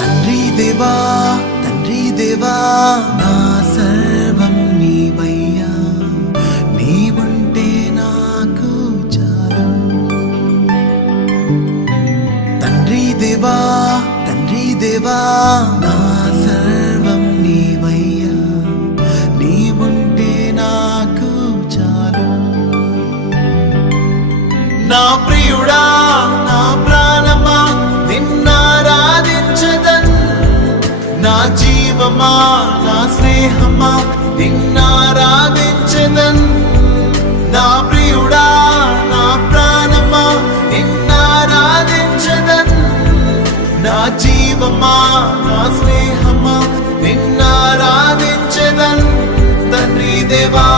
తండ్రి దేవా నా సర్వం నీవయ్యా, నీవుంటే నాకు చాలు. తండ్రి దేవా నా సర్వం నీవయ్యా, నీవుంటే నాకు చాలు. నా ప్రియుడా నా ప్రాణమా నిన్నారాధించదన్, నా జీవమా నా స్నేహమా నిన్నారాధించదన్. నా ప్రియుడా నా ప్రాణమా నిన్నారాధించదన్, నా జీవమా నా స్నేహమా నిన్నారాధించదన్. తండ్రి దేవా